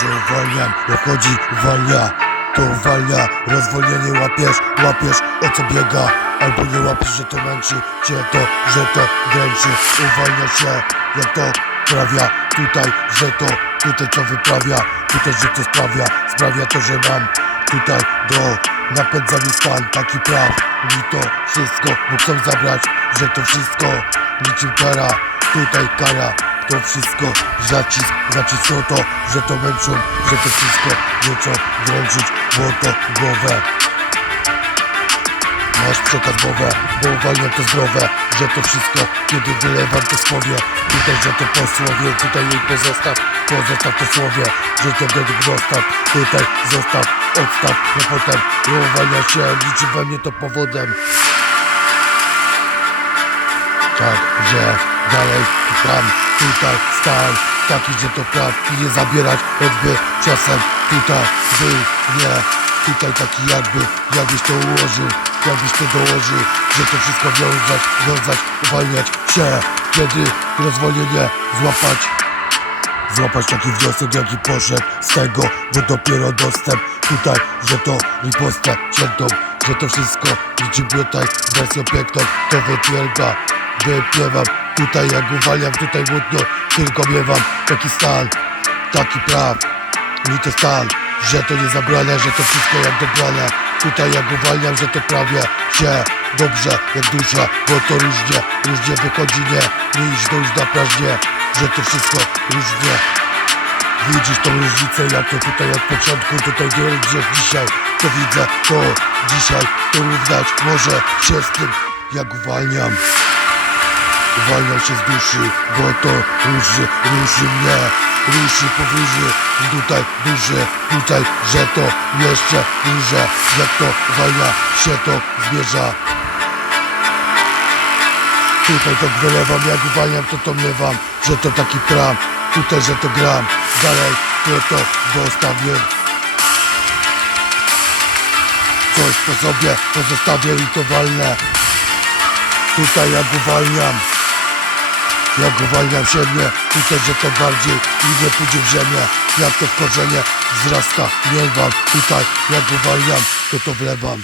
uwalniam, jak chodzi, uwalnia To uwalnia, rozwolnienie łapiesz, łapiesz o co biega? Albo nie łapiesz, że to męczy cię to, że to dręczy. Uwalnia się, jak to sprawia tutaj, że to Tutaj co wyprawia, tutaj że to sprawia Sprawia to, że mam tutaj do napędzania stan. Taki praw, mi to wszystko, bo chcą zabrać, że to wszystko Niczym kara, tutaj kara to wszystko zacisk, zacisk to, że to męczą, że to wszystko wieczą dręczyć, bo to głowę. Masz przekaz głowę, bo uwalniam to zdrowe, że to wszystko, kiedy wylewam to słowie, tutaj, że to posłowie, tutaj jej pozostaw, pozostaw to słowie, że to deduk zostaw, tutaj zostaw, odstaw, no potem uwalnia się, liczy we mnie to powodem. Tak, że dalej tam, tutaj stań Taki, że to praw i nie zabierać Choćby czasem tutaj był nie. Tutaj taki jakby, jakbyś to ułożył Jakbyś to dołożył Że to wszystko wiązać, wiązać, uwalniać się. Kiedy rozwolnienie złapać Złapać taki wniosek jaki poszedł z tego Bo dopiero dostęp. Tutaj Że to ripostę ciętą Że to wszystko niczym tutaj Wersją piękną to wypielga Wypiewam tutaj jak uwalniam Tutaj łudno tylko miewam Taki stan, taki praw Mi to stan, że to nie zabrane Że to wszystko jak dobrane Tutaj jak uwalniam, że to prawie się Dobrze jak dusza Bo to różnie, różnie wychodzi nie Nie iść do na prażnie Że to wszystko różnie. Widzisz tą różnicę, jak to tutaj od początku Tutaj nie gdzie dzisiaj To widzę, to dzisiaj To równać może się z tym Jak uwalniam Uwalniam się z duszy, bo to ruszy, ruszy mnie. Ruszy, powróży, tutaj duży Tutaj, że to jeszcze duże. Jak to uwalnia się to zmierza Tutaj to wylewam, jak uwalniam to to miewam Że to taki pram, tutaj, że to gram Dalej, to to dostawię. Coś po sobie pozostawię i to walnę. Tutaj jak uwalniam Jak uwalniam siebie Tutaj, że to bardziej i nie pójdzie w ziemię. Jak to w korzenie wzrasta Nie wam Tutaj jak uwalniam To to wlewam